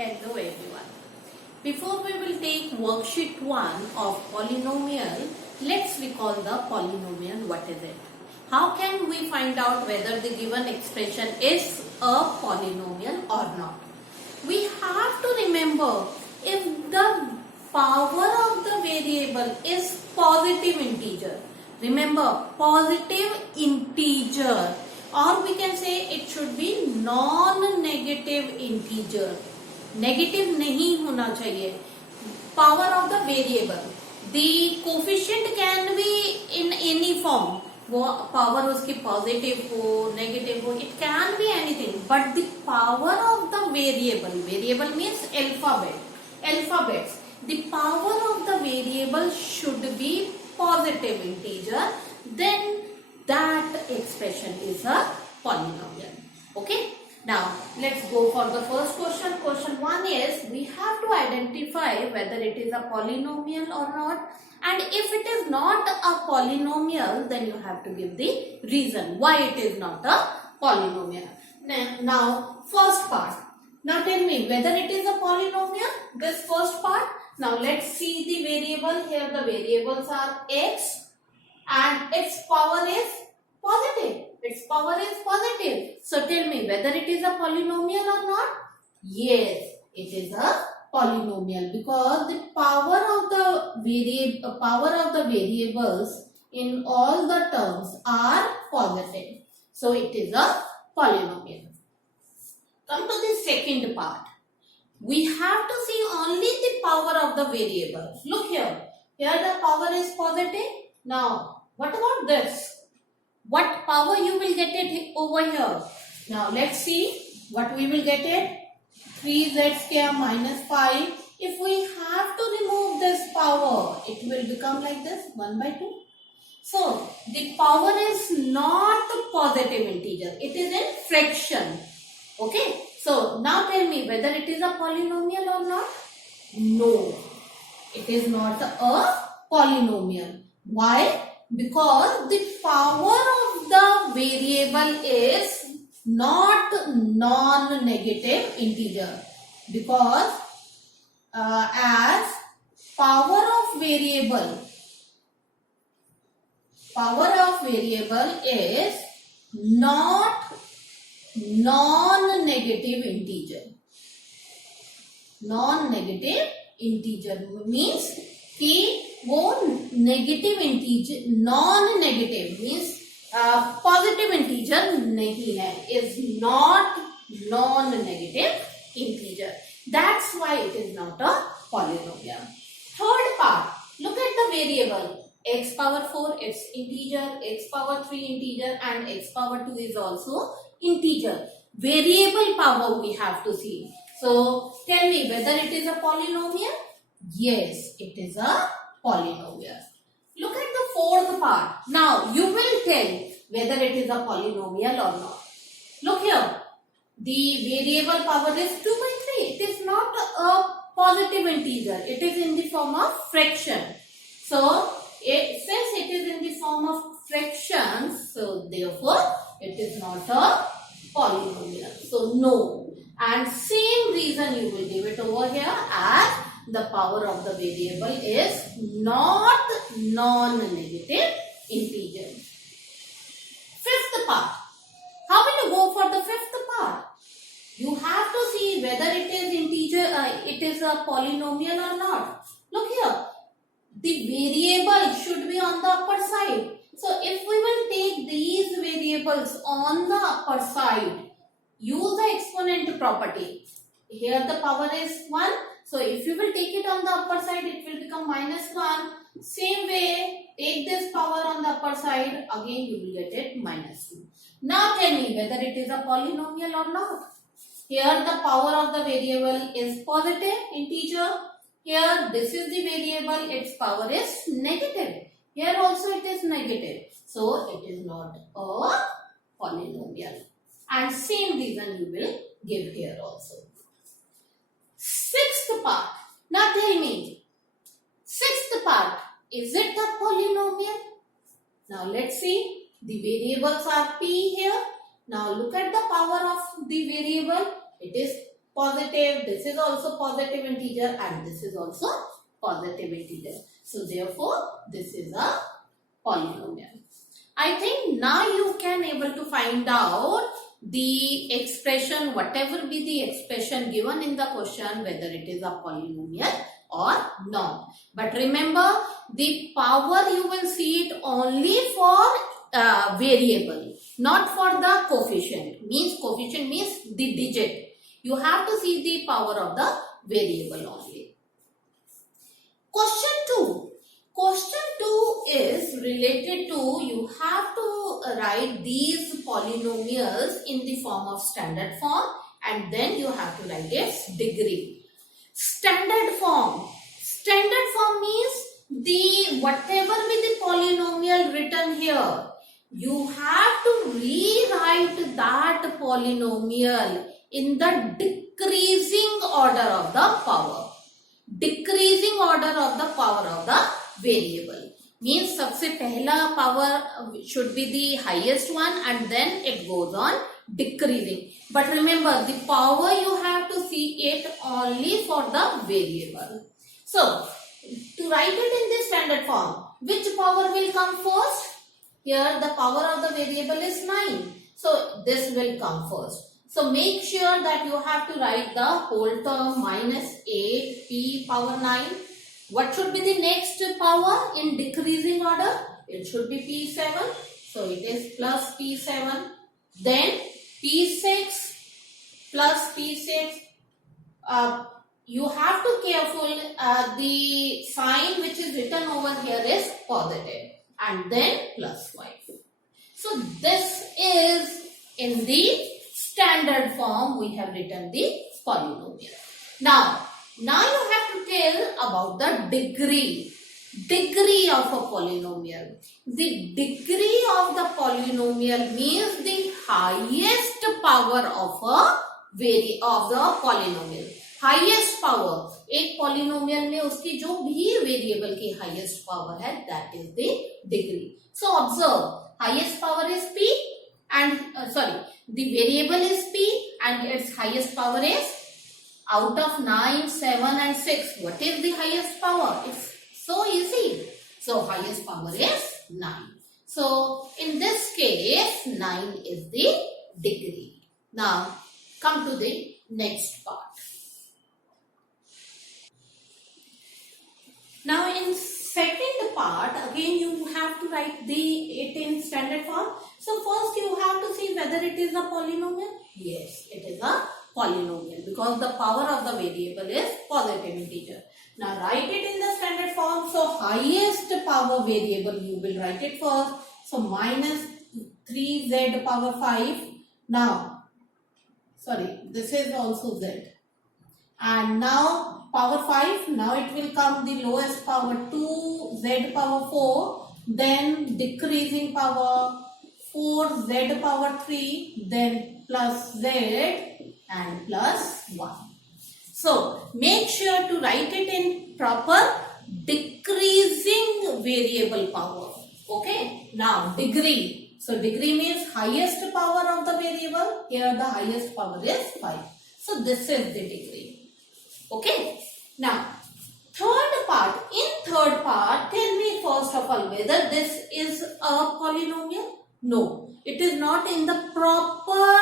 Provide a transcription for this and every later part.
Hello everyone. Before we will take worksheet 1 of polynomial, let's recall the polynomial. What is it? How can we find out whether the given expression is a polynomial or not? We have to remember if the power of the variable is positive integer. Remember, positive integer, or we can say it should be non-negative integer. Negative नहीं होना चाहिए. Power of the variable, the coefficient can be in any form. वो power उसकी positive हो, negative हो, it can be anything, but the power of the variable, variable means alphabets, the power of the variable should be positive integer, then that expression is a polynomial. Okay. Now, let's go for the first question. Question 1 is, we have to identify whether it is a polynomial or not. And if it is not a polynomial, then you have to give the reason why it is not a polynomial. Now, first part. Now tell me whether it is a polynomial, this first part. Now let's see the variable. Here the variables are x and its power is positive. Its power is positive. So tell me whether it is a polynomial or not. Yes, it is a polynomial because the power of the variables in all the terms are positive. So it is a polynomial. Come to the second part. We have to see only the power of the variables. Look here. Here the power is positive. Now, what about this? What power you will get it over here? Now let's see what we will get it. 3z square minus 5. If we have to remove this power, it will become like this, 1 by 2. So the power is not positive integer. It is in fraction. Okay. So now tell me whether it is a polynomial or not. No, it is not a polynomial. Why? Because the power of the variable is not non-negative integer, because as power of variable is not non-negative integer. Non-negative integer means कि वो negative integer, non negative means positive integer नहीं है, is not non negative integer. That's why it is not a polynomial. Third part, look at the variable. x power 4 it's integer, x power 3 integer, and x power 2 is also integer. Variable power we have to see. So tell me whether it is a polynomial. Yes, it is a polynomial. Look at the fourth part. Now you will tell whether it is a polynomial or not. Look here. The variable power is 2 by 3. It is not a positive integer. It is in the form of fraction. So since it is in the form of fractions, so therefore it is not a polynomial. So no. And same reason you will give it over here, as the power of the variable is not non-negative integer. Fifth part. How will you go for the fifth part? You have to see whether it is integer, it is a polynomial or not. Look here. The variable should be on the upper side. So if we will take these variables on the upper side, use the exponent property. Here the power is 1. So if you will take it on the upper side, it will become minus 1. Same way, take this power on the upper side, again you will get it minus 2. Now tell me whether it is a polynomial or not. Here the power of the variable is positive integer. Here this is the variable, its power is negative. Here also it is negative. So it is not a polynomial. And same reason you will give here also. Sixth part. Now tell me, sixth part, is it a polynomial? Now let's see. The variables are p here. Now look at the power of the variable. It is positive, this is also positive integer, and this is also positive integer. So therefore, this is a polynomial. I think now you can able to find out the expression, whatever be the expression given in the question, whether it is a polynomial or not. But remember, the power you will see it only for variable, not for the coefficient. Coefficient means the digit. You have to see the power of the variable only. Question 2. Question 2 is related to, you have to write these polynomials in the form of standard form, and then you have to write its degree. Standard form. Standard form means the whatever be the polynomial written here, you have to rewrite that polynomial in the decreasing order of the power. Decreasing order of the power of the variable. Means सबसे पहला power should be the highest one, and then it goes on decreasing. But remember, the power you have to see it only for the variable. So, to write it in this standard form, which power will come first? Here the power of the variable is 9. So, this will come first. So, make sure that you have to write the whole term minus 8p power 9. What should be the next power in decreasing order? It should be p7. So, it is plus p7. Then, p6 plus p6. You have to careful, the sign which is written over here is positive. And then plus 5. So, this is in the standard form we have written the polynomial. Now you have to tell about the degree. Degree of a polynomial. The degree of the polynomial means the highest power of the polynomial. Highest power. एक polynomial में उसकी जो भी variable की highest power है, that is the degree. So observe, highest power is p, and the variable is p, and its highest power is, out of 9, 7 and 6, what is the highest power? It's so easy. So highest power is 9. So in this case, 9 is the degree. Now come to the next part. Now in second part, again you have to write it in standard form. So first you have to see whether it is a polynomial. Yes, it is a polynomial because the power of the variable is positive integer. Now write it in the standard form. So highest power variable you will write it first. So minus 3z power 5. Now, this is also z. And now power 5, now it will come the lowest power 2, z power 4, then decreasing power 4, z power 3, then plus z and plus 1. So, make sure to write it in proper decreasing variable power. Okay. Now, degree. So, degree means highest power of the variable. Here the highest power is 5. So, this is the degree. Okay. Now, third part. In third part, tell me first of all whether this is a polynomial. No, it is not in the proper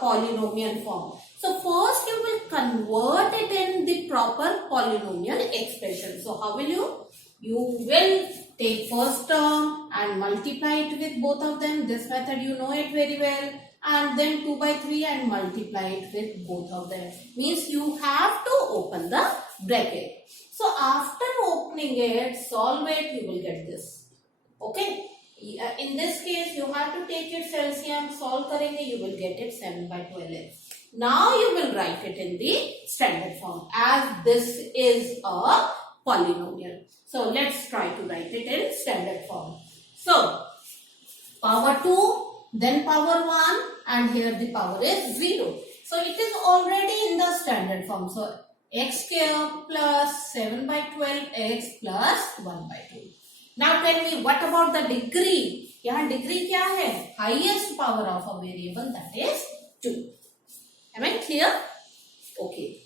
polynomial form. So, first you will convert it in the proper polynomial expression. So, how will you? You will take first term and multiply it with both of them. This method you know it very well. And then 2 by 3 and multiply it with both of them. Means you have to open the bracket. So, after opening it, solve it, you will get this. Okay. In this case, you have to take its LCM, solve karenge, you will get it 7 by 12x. Now you will write it in the standard form as this is a polynomial. So let's try to write it in standard form. So power 2, then power 1, and here the power is 0. So it is already in the standard form. So x square plus 7 by 12x plus 1 by 2. Now tell me what about the degree? यहाँ degree क्या है? Highest power of a variable, that is 2. Am I clear? Okay.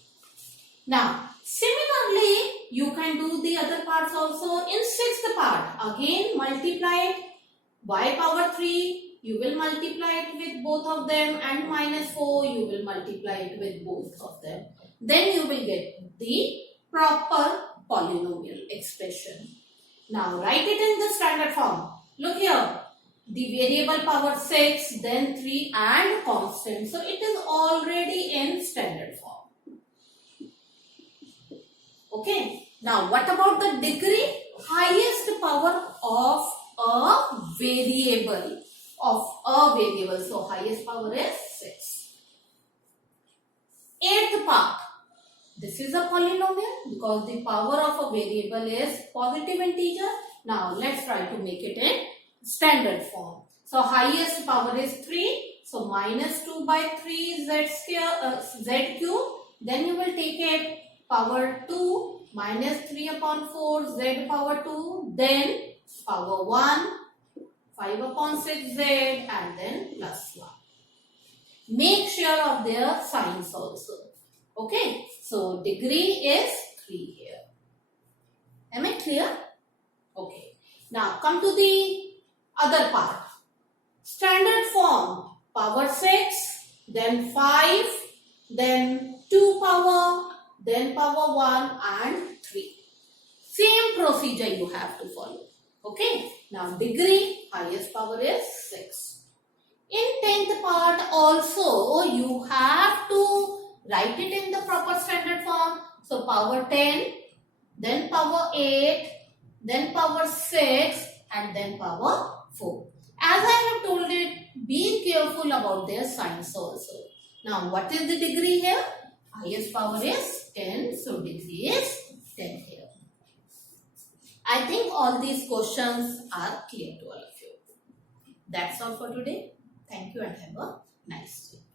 Now, similarly, you can do the other parts also. In sixth part, again multiply it. Y power 3, you will multiply it with both of them, and minus 4, you will multiply it with both of them. Then you will get the proper polynomial expression. Now, write it in the standard form. Look here. The variable power 6, then 3 and constant. So, it is already in standard form. Okay. Now, what about the degree? Highest power of a variable. So, highest power is 6. Eighth part. This is a polynomial because the power of a variable is positive integer. Now, let's try to make it in standard form. So, highest power is 3. So, minus 2 by 3 z cube. Then you will take it power 2 minus 3 upon 4 z power 2. Then power 1 5 upon 6 z and then plus 1. Make sure of their signs also. Okay. So, degree is 3 here. Am I clear? Okay. Now, come to the other part. Standard form, power 6, then 5, then 2 power, then power 1 and 3. Same procedure you have to follow. Okay. Now, degree, highest power is 6. In 10th part also, you have to write it in the proper standard form. So, power 10, then power 8, then power 6 and then power 4. As I have told it, be careful about their signs also. Now, what is the degree here? Highest power is 10. So, degree is 10 here. I think all these questions are clear to all of you. That's all for today. Thank you and have a nice day.